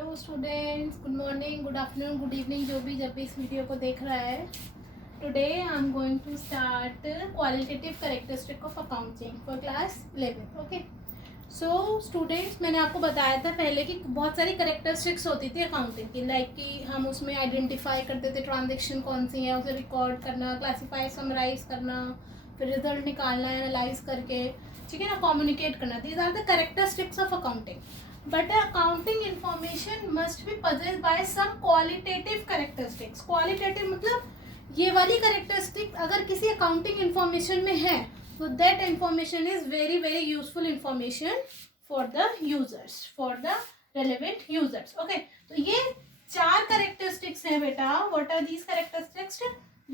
Hello students, good morning, good afternoon, good evening, जो भी जब भी इस वीडियो को देख रहा है। Today I am going to start qualitative characteristic of accounting for class 11। Okay, so students, मैंने आपको बताया था पहले कि बहुत सारी कैरेक्टरिस्टिक्स होती थी अकाउंटिंग की, लाइक कि हम उसमें आइडेंटिफाई करते थे ट्रांजेक्शन कौन सी है, उसे रिकॉर्ड करना, क्लासीफाई, समराइज करना, फिर रिजल्ट निकालना एनालाइज करके, ठीक है ना, कम्युनिकेट करना। These are the characteristics of accounting. But accounting information must be possessed by some qualitative characteristics. Qualitative मतलब ये वाली characteristic अगर किसी accounting information में है तो that information is very very useful information for the users, for the relevant users. Okay, तो ये चार characteristics हैं बेटा. What are these characteristics?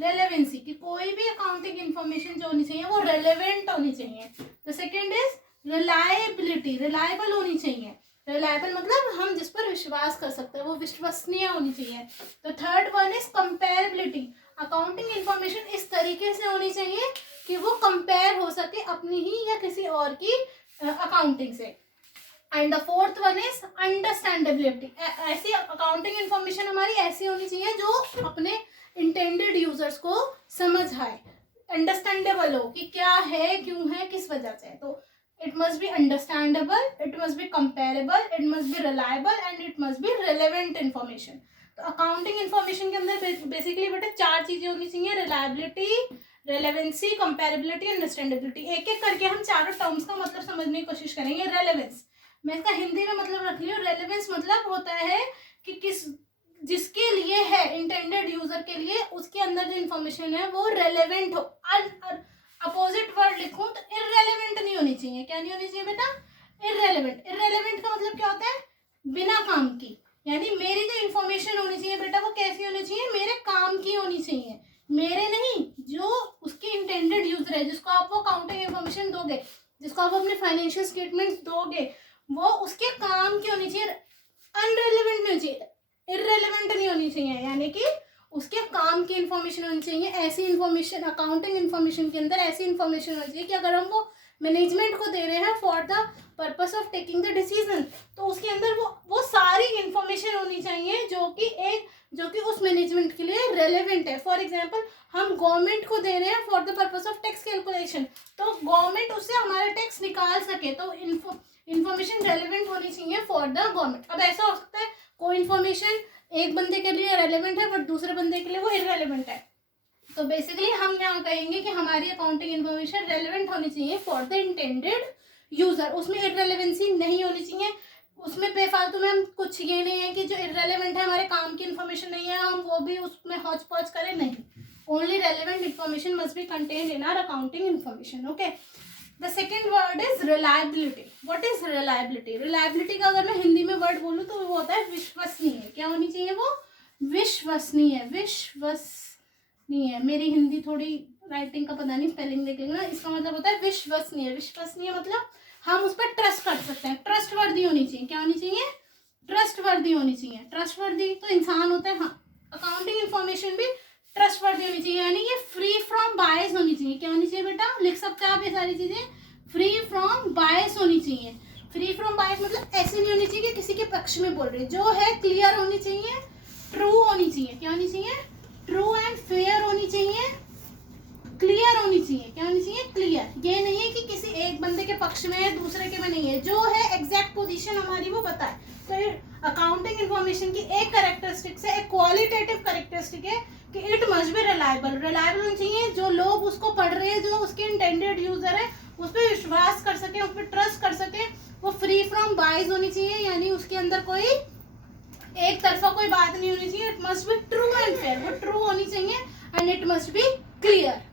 Relevancy, कि कोई भी accounting information जो होनी चाहिए वो relevant होनी चाहिए. The second is reliability, reliable होनी चाहिए. रिलायबल मतलब हम जिस पर विश्वास कर सकते हैं, वो विश्वसनीय होनी चाहिए. तो third one is comparability. Accounting information इस तरीके से होनी चाहिए कि वो कंपेयर हो सके अपनी ही या किसी और की अकाउंटिंग से. And the fourth one is understandability. ऐसी अकाउंटिंग इंफॉर्मेशन हमारी ऐसी होनी चाहिए जो अपने इंटेंडेड यूजर्स को समझ आए, अंडरस्टैंडेबल हो कि क्या है, क्यों है, किस वजह से. तो it must be understandable, it must be comparable, it must be reliable and it must be relevant information. तो अकाउंटिंग इन्फॉर्मेशन के अंदर बेसिकली बेटा चार चीजें होनी चाहिए: रिलायबिलिटी, रेलेवेंसी, कंपेरेबिलिटी, अंडरस्टैंडेबिलिटी. एक एक करके हम चारों टर्म्स का मतलब समझने की कोशिश करेंगे. रेलेवेंस, मैं इसका हिंदी में मतलब रख लिया. रेलेवेंस मतलब होता है कि किस जिसके लिए है, इंटेंडेड यूजर के लिए, उसके अंदर जो इन्फॉर्मेशन है वो रेलेवेंट हो. अपोजिट वर्ड लिखूं तो इररेलेवेंट नहीं होनी चाहिए. क्या नहीं होनी चाहिए बेटा? इररेलेवेंट. इररेलेवेंट का मतलब क्या होता है? बिना काम की. यानी मेरी जो इन्फॉर्मेशन होनी चाहिए बेटा वो कैसी होनी चाहिए? मेरे काम की होनी चाहिए, मेरे नहीं. जो उसके इंटेंडेड यूजर है, जिसको आप वो अकाउंटिंग इन्फॉर्मेशन दोगे, जिसको आप अपने फाइनेंशियल स्टेटमेंट्स दोगे, वो उसके काम की होनी चाहिए. अनरेलेवेंट नहीं होनी चाहिए, इररेलेवेंट नहीं होनी चाहिए. यानी कि उसके काम की इंफॉर्मेशन होनी चाहिए. ऐसी इंफॉर्मेशन अकाउंटिंग इंफॉर्मेशन के अंदर ऐसी इंफॉर्मेशन होनी चाहिए कि अगर हम वो मैनेजमेंट को दे रहे हैं for the purpose of taking the decision, तो उसके अंदर वो सारी इंफॉर्मेशन होनी चाहिए जो कि उस मैनेजमेंट के लिए रेलेवेंट है. फॉर एग्जांपल, हम गवर्नमेंट को दे रहे हैं for the purpose of tax calculation, तो गवर्नमेंट उससे हमारा टैक्स निकाल सके, तो इंफॉर्मेशन रेलेवेंट होनी चाहिए फॉर द गवर्नमेंट. अब ऐसा हो सकता है कोई इन्फॉर्मेशन एक बंदे के लिए रेलेवेंट है बट दूसरे बंदे के लिए वो इररेलेवेंट है. तो बेसिकली हम यहाँ कहेंगे कि हमारी अकाउंटिंग इन्फॉर्मेशन रेलेवेंट होनी चाहिए फॉर द इंटेंडेड यूजर. उसमें इररेलेवेंसी नहीं होनी चाहिए. उसमें बेफालतू में हम कुछ ये नहीं है कि जो इररेलेवेंट है, हमारे काम की इन्फॉर्मेशन नहीं है, हम वो भी उसमें हौच पौच करें. नहीं, only relevant information must be contained in our accounting information. Okay, the second word is reliability. What is reliability? Reliability का अगर मैं हिंदी में वर्ड बोलूँ तो वो होता है विश्वसनीय. क्या होनी चाहिए? वो विश्वसनीय. विश्वसनीय, मेरी हिंदी थोड़ी राइटिंग का पता नहीं, स्पेलिंग देख लेना. इसका मतलब होता है विश्वसनीय. विश्वसनीय मतलब हम उस पर ट्रस्ट कर सकते हैं. ट्रस्टवर्दी होनी चाहिए. क्या होनी चाहिए? ट्रस्टवर्दी होनी चाहिए. ट्रस्टवर्दी तो इंसान होता है. हाँ, अकाउंटिंग इन्फॉर्मेशन भी ट्रस्टवर्दी होनी चाहिए. यानी ये फ्री फ्रॉम बायस होनी चाहिए. क्या होनी चाहिए बेटा? लिख सकते हैं आप ये सारी चीजें. फ्री फ्रॉम बायस होनी चाहिए. फ्री फ्रॉम बायस मतलब ऐसी नहीं होनी चाहिए कि किसी के पक्ष में बोल रही है. जो है क्लियर होनी चाहिए, ट्रू होनी चाहिए. क्या होनी चाहिए? ट्रू एंड फेयर होनी चाहिए, क्लियर होनी चाहिए. क्या होनी चाहिए? क्लियर. ये नहीं है कि किसी एक बंदे के पक्ष में है, दूसरे के में नहीं है. जो है एग्जैक्ट पोजीशन हमारी वो बताए. तो अकाउंटिंग इन्फॉर्मेशन की एक कैरेक्टरिस्टिक है, एक क्वालिटेटिव कैरेक्टरिस्टिक है कि it must be reliable. Reliable होनी चाहिए. जो लोग उसको पढ़ रहे हैं, जो उसके इंटेंडेड यूजर है, उस पर विश्वास कर सके, उस पर ट्रस्ट कर सके. वो फ्री फ्रॉम बाइज होनी चाहिए. यानी उसके अंदर कोई एक तरफा कोई बात नहीं होनी चाहिए. It must be true and fair. वो ट्रू होनी चाहिए and it must be clear.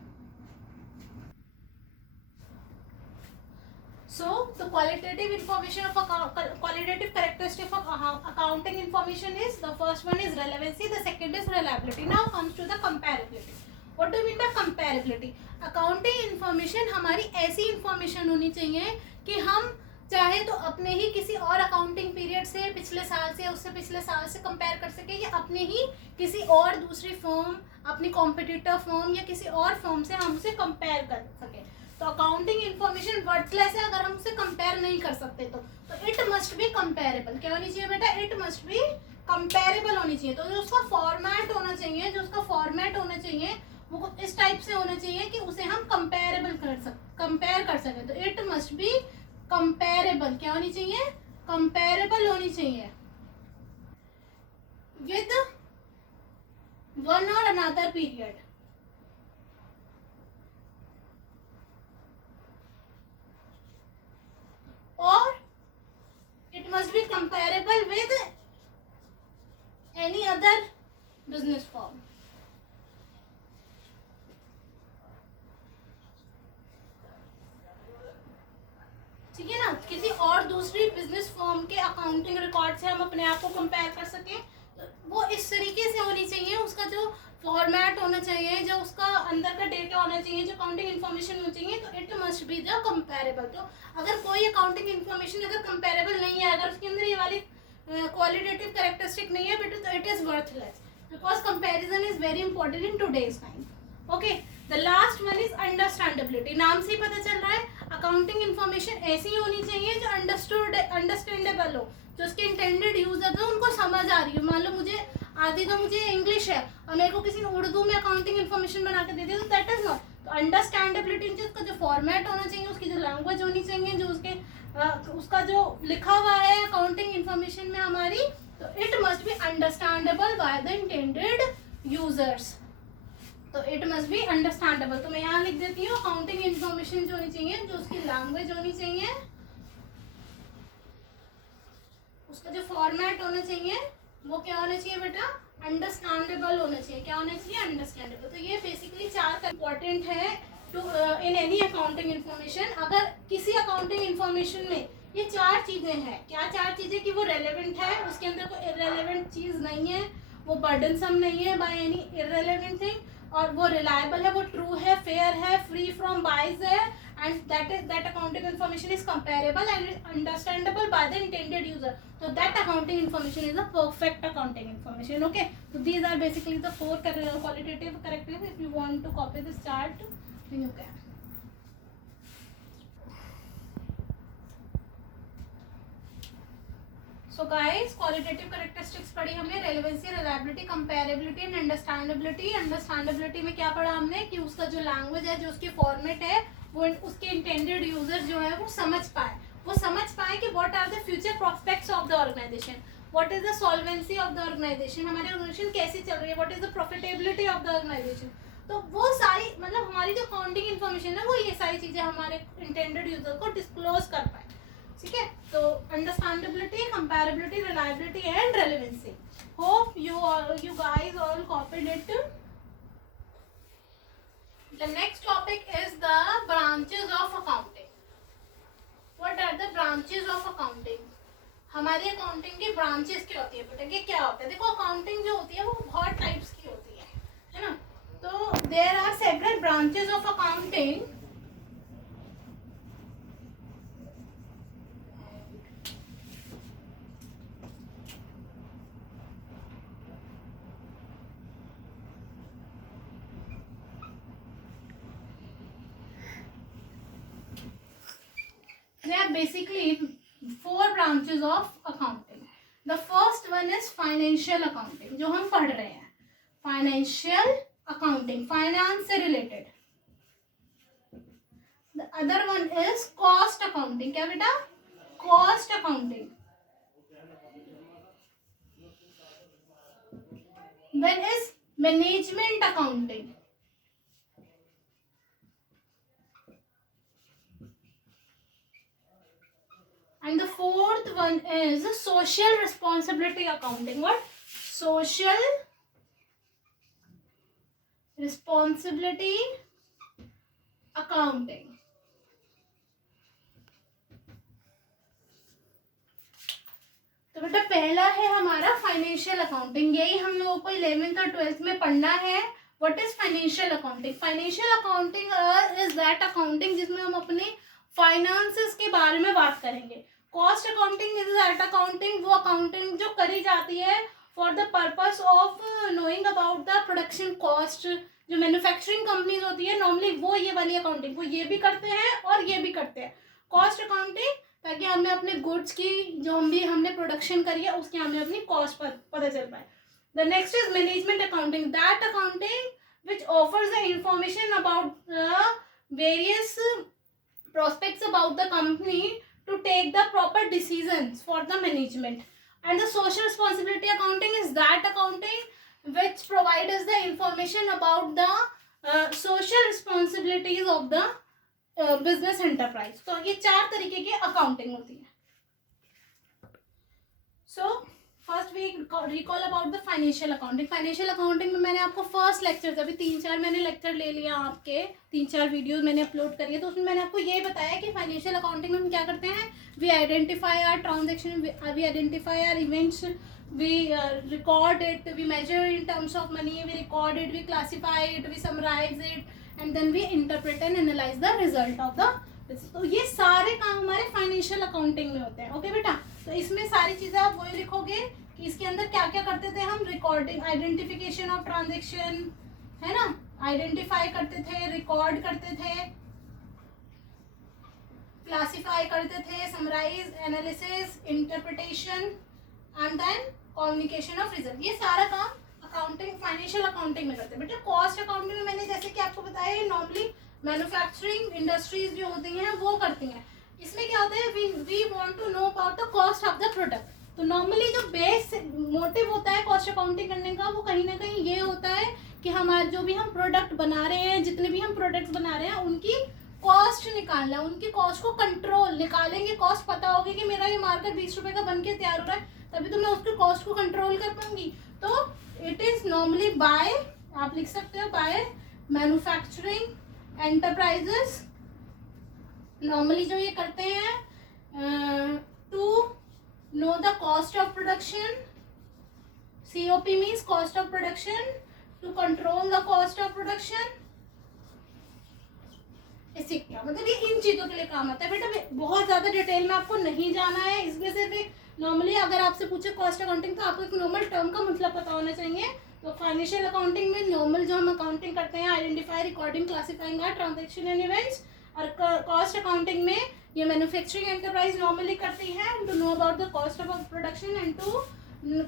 So the qualitative information of qualitative characteristic of accounting information is, the first one is relevancy, the second is reliability. Now comes to the comparability. What do you mean by comparability? Accounting information हमारी ऐसी information होनी चाहिए कि हम चाहे तो अपने ही किसी और अकाउंटिंग पीरियड से, पिछले साल से, उससे पिछले साल से कंपेयर कर सके, या अपने ही किसी और दूसरी फर्म, अपनी कॉम्पिटिटर फर्म या किसी और फर्म से हम उसे कंपेयर कर सके. तो अकाउंटिंग इन्फॉर्मेशन वर्थलेस है अगर हम उसे कंपेयर नहीं कर सकते. तो इट मस्ट बी कंपेरेबल. क्या होनी चाहिए बेटा? इट मस्ट बी कंपेरेबल होनी चाहिए। तो जो उसका फॉर्मेट होना चाहिए, वो इस टाइप से होना चाहिए कि उसे हम कंपेयर कर सकें। तो इट मस्ट बी कंपेरेबल, क्या होनी चाहिए, कंपेरेबल होनी चाहिए विद वन और अनदर पीरियड। और it must be comparable with any other business firm। ठीक है ना, किसी और दूसरी बिजनेस फर्म के अकाउंटिंग रिकॉर्ड से हम अपने आप को कंपेयर कर सकें, तो वो इस तरीके से होनी चाहिए। उसका जो फॉर्मेट होना चाहिए, जो उसका अंदर का डेटा होना चाहिए, जो अकाउंटिंग इन्फॉर्मेशन होनी चाहिए, तो it must be the comparable. तो अगर कोई अकाउंटिंग इन्फॉर्मेशन अगर कंपेरेबल नहीं है, अगर उसके अंदर ये वाली क्वालिटेटिव कैरेक्टरिस्टिक नहीं है बेटा, तो it is worthless, because comparison is very important in today's time. Okay, the last one is understandability. नाम से ही पता चल रहा है अकाउंटिंग इन्फॉर्मेशन ऐसी होनी चाहिए जो अंडरस्टैंडेबल हो, जो उसके इंटेंडेड यूजर है उनको समझ आ रही हो। मान लो मुझे आधी तो मुझे इंग्लिश है और मेरे को किसी ने उर्दू में अकाउंटिंग इन्फॉर्मेशन बना के दे दी, तो दैट इज नॉट। तो अंडरस्टैंडेबिलिटी, उसका जो फॉर्मेट होना चाहिए, उसकी जो लैंग्वेज होनी चाहिए, जो उसके उसका जो लिखा हुआ है अकाउंटिंग इन्फॉर्मेशन में हमारी, तो it must be understandable by the intended users. तो इट मस्ट बी अंडरस्टैंडेबल। तो मैं यहाँ लिख देती हूँ अकाउंटिंग इन्फॉर्मेशन जो होनी चाहिए, जो उसकी लैंग्वेज होनी चाहिए, उसका जो फॉर्मेट होना चाहिए, वो क्या होना चाहिए बेटा, अंडरस्टैंडेबल होना चाहिए। क्या होना चाहिए, अंडरस्टैंडेबल। तो ये बेसिकली 4 इंपॉर्टेंट है to in any accounting information. अगर किसी अकाउंटिंग इन्फॉर्मेशन में ये 4 चीजें हैं, क्या 4 चीजें, कि वो रेलेवेंट है, उसके अंदर कोई इररेलेवेंट चीज नहीं है, वो बर्डनसम नहीं है बाय एनी इररेलेवेंट थिंग, और वो रिलायबल है, वो ट्रू है, फेयर है, फ्री फ्रॉम बाइस है, and that accounting information is comparable and understandable by the intended user. So that accounting information is a perfect accounting information. Okay, so these are basically the 4 qualitative characteristics. If you want to copy this chart, then you can. So guys, qualitative characteristics पढ़ी हमने, relevancy, reliability, comparability and understandability। Understandability में क्या पढ़ा हमने, कि उसका जो language है, जो उसकी फॉर्मेट है, वो उसके इंटेंडेड यूजर जो है वो समझ पाए कि what are the future prospects of the organisation, what is the solvency of the organisation, हमारी ऑर्गेनाइजेशन कैसी चल रही है, what is the profitability of the organisation. तो वो सारी, मतलब हमारी जो अकाउंटिंग इन्फॉर्मेशन है, वो ये सारी चीजें हमारे इंटेंडेड यूजर को डिस्क्लोज कर पाए। ठीक है, तो understandability, comparability, reliability and relevancy. Hope you guys all copied it. The next topic is the branches of accounting. What are the branches of accounting? हमारी अकाउंटिंग की ब्रांचेस क्या होती है बेटा, ये क्या होता है? देखो, अकाउंटिंग जो होती है वो बहुत टाइप्स की होती है ना। तो there are several branches of accounting. There are basically 4 branches of accounting. The first one is financial accounting, जो हम पढ़ रहे हैं, financial accounting, finance से related. The other one is cost accounting. क्या बेटा, cost accounting. Then is management accounting. And the fourth one is social responsibility accounting. What? Social responsibility accounting. तो बेटा पहला है हमारा फाइनेंशियल अकाउंटिंग, यही हम लोगों को 11th और 12th में पढ़ना है। What is financial accounting? Financial accounting is that accounting जिसमें हम अपने फाइनेंसेस के बारे में बात करेंगे। Cost accounting is that accounting, वो अकाउंटिंग जो करी जाती है for the purpose of knowing about the production cost. जो मैन्युफैक्चरिंग कंपनीज होती है नॉर्मली वो ये वाली अकाउंटिंग, वो ये भी करते हैं और ये भी करते हैं। कॉस्ट अकाउंटिंग ताकि हमें अपने गुड्स की जो हमने प्रोडक्शन करी है उसकी हमें अपनी कॉस्ट पता चल पाए. The next is management accounting. That accounting which offers the information about various prospects about the company to take the proper decisions for the management. And the social responsibility accounting is that accounting which provides us the information about the social responsibilities of the business enterprise. तो ये 4 तरीके की accounting होती है. So first we recall about the financial accounting. Financial accounting में मैंने आपको first lecture, अभी 3-4 मैंने लेक्चर ले लिया, आपके 3-4 वीडियोस मैंने अपलोड करी है, तो उसमें मैंने आपको ये बताया कि फाइनेंशियल अकाउंटिंग में हम क्या करते हैं. We identify our transaction, we identify our events, we record it, we measure in terms of money, we record it, we classify it, we summarise it, and then we interpret and analyse the result of the. तो ये सारे काम हमारे financial accounting में होते हैं. Okay बेटा, तो इसमें सारी चीज़ें आप वही लिखोगे कि इसके अंदर क्या क्या करते थे हम. रिकॉर्डिंग, आइडेंटिफिकेशन ऑफ ट्रांजेक्शन, है ना, आइडेंटिफाई करते थे, रिकॉर्ड करते थे, क्लासिफाई करते थे, summarise, analysis, interpretation and then communication of result. ये सारा काम अकाउंटिंग, फाइनेंशियल अकाउंटिंग में करते हैं. बेटा कॉस्ट अकाउंटिंग में मैंने जैसे कि आपको बताया, नॉर्मली मैन्युफैक्चरिंग इंडस्ट्रीज जो होती हैं वो करती हैं. इसमें क्या होता है, we want to know about the cost of the product. तो नॉर्मली जो बेस मोटिव होता है कॉस्ट अकाउंटिंग करने का, वो कहीं ना कहीं ये होता है कि हमारे जो भी हम प्रोडक्ट बना रहे हैं, जितने भी हम प्रोडक्ट्स बना रहे हैं, उनकी कॉस्ट निकालना, उनकी कॉस्ट को कंट्रोल. निकालेंगे कॉस्ट, पता होगी कि मेरा ये मार्केट 20 रुपये का बन के तैयार हो रहा है, तभी तो मैं उसकी कॉस्ट को कंट्रोल कर पाऊंगी. तो इट इज नॉर्मली बाय, आप लिख सकते हो, बाय मैन्युफैक्चरिंग एंटरप्राइजेस. नॉर्मली जो ये करते हैं to know the cost of production, COP means cost of production, to control the cost of production. इससे क्या मतलब, ये इन चीजों के लिए काम आता है. बेटा बहुत ज्यादा डिटेल में आपको नहीं जाना है. इसमें सिर्फ एक नॉर्मली अगर आपसे पूछे कॉस्ट अकाउंटिंग, तो आपको एक नॉर्मल टर्म का मतलब पता होना चाहिए. तो फाइनेंशियल अकाउंटिंग में नॉर्मल जो हम अकाउंटिंग करते हैं, identify, recording, classifying our transaction and events. और कॉस्ट अकाउंटिंग में ये मैन्युफैक्चरिंग एंटरप्राइज नॉर्मली करती है to know about the cost of production and to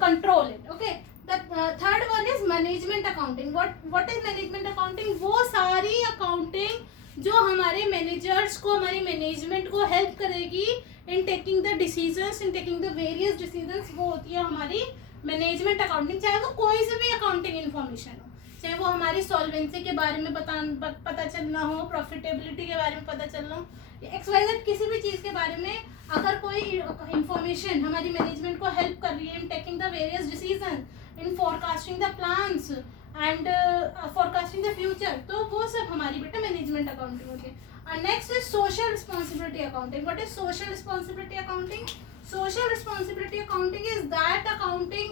control it. Okay, the third one is management accounting. What is management accounting? वो सारी accounting जो हमारे managers को, हमारी मैनेजमेंट को हेल्प करेगी in taking the decisions, in taking the various decisions, वो होती है हमारी मैनेजमेंट अकाउंटिंग. चाहे वो कोई से भी अकाउंटिंग इन्फॉर्मेशन हो, चाहे वो हमारी सॉल्वेंसी के बारे में पता चलना हो, प्रॉफिटेबिलिटी के बारे में पता चलना हो, XYZ किसी भी चीज़ के बारे में अगर कोई इंफॉर्मेशन हमारी मैनेजमेंट को हेल्प कर रही है in taking the various decision, in forecasting the plans and forecasting the future, तो वो सब हमारी बेटा मैनेजमेंट अकाउंटिंग होती है. और next is social responsibility accounting. What is social responsibility accounting? Social responsibility accounting is that accounting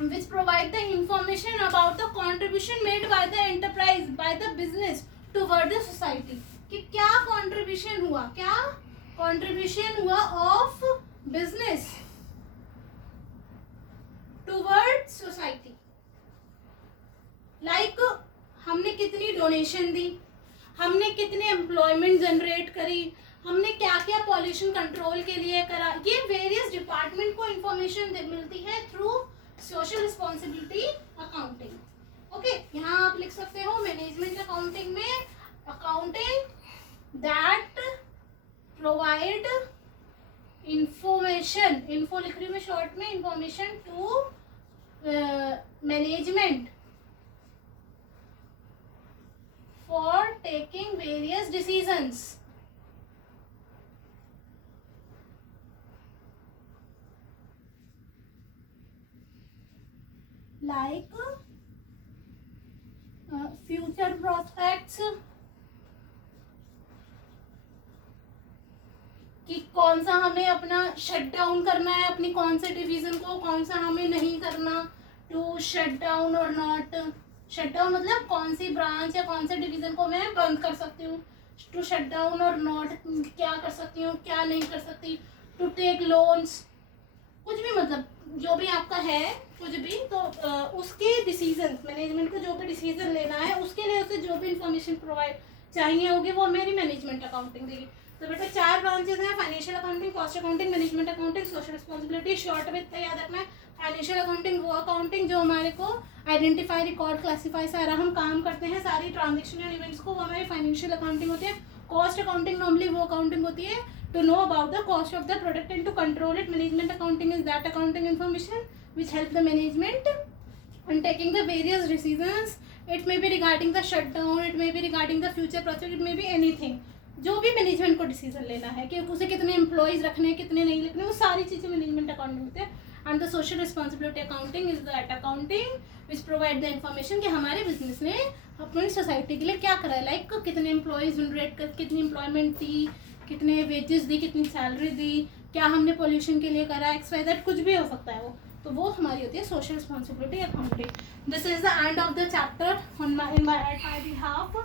which provide the information about the contribution made by the enterprise, by the business toward the society. कि क्या contribution हुआ, क्या contribution हुआ of business toward society. Like हमने कितनी donation दी, हमने कितने employment generate करी, हमने क्या क्या पॉल्यूशन कंट्रोल के लिए करा. ये वेरियस डिपार्टमेंट को इंफॉर्मेशन मिलती है through social responsibility accounting. Okay, यहाँ आप लिख सकते हो मैनेजमेंट अकाउंटिंग में accounting that provide information, info लिख रही हूँ मैं शॉर्ट में, information to management for taking various decisions. Like future prospects, कि कौन सा हमें अपना शट डाउन करना है, अपनी कौन से डिवीजन को, कौन सा हमें नहीं करना. टू शट डाउन और नॉट. शट डाउन मतलब कौन सी ब्रांच या कौन से डिवीजन को मैं बंद कर सकती हूँ. टू शट डाउन और नॉट, क्या कर सकती हूँ, क्या नहीं कर सकती. टू टेक लोन्स, कुछ भी मतलब जो भी आपका है कुछ भी, तो उसके डिसीजन, मैनेजमेंट को जो भी डिसीजन लेना है उसके लिए उसे जो भी इंफॉर्मेशन प्रोवाइड चाहिए होगी वो मेरी मैनेजमेंट अकाउंटिंग देगी. तो बेटा 4 ब्रांचेस हैं, financial accounting, cost accounting, management accounting, social responsibility. Short में इतना याद रखना है, फाइनेंशियल अकाउंटिंग वो अकाउंटिंग जो हमारे को आइडेंटिफाई, रिकॉर्ड, क्लासीफाई सारा हम काम करते हैं, सारी ट्रांजेक्शन एंड इवेंट्स को, वो हमारी फाइनेंशियल अकाउंटिंग होती है। कॉस्ट अकाउंटिंग नॉर्मली वो अकाउंटिंग होती है to know about the cost of the product and to control it. Management accounting is that accounting information which help the management in taking the various decisions. It may be regarding the shutdown, it may be regarding the future project, it may be anything. जो भी management को decision लेना है कि उसे कितने employees रखने हैं, कितने नहीं रखने, वो सारी चीज़ें मैनेजमेंट अकाउंटिंग होते हैं। And the social responsibility accounting is that accounting which provide the information कि हमारे बिजनेस ने अपनी सोसाइटी के लिए क्या करा है, लाइक कितने एम्प्लॉयज़ जनरेट कर, कितनी एम्प्लॉयमेंट दी, कितने वेजेस दी, कितनी सैलरी दी, क्या हमने पोल्यूशन के लिए करा, एक्स वाई दैट कुछ भी हो सकता है वो, तो वो हमारी होती है social responsibility accounting. This is the end of the chapter in my behalf.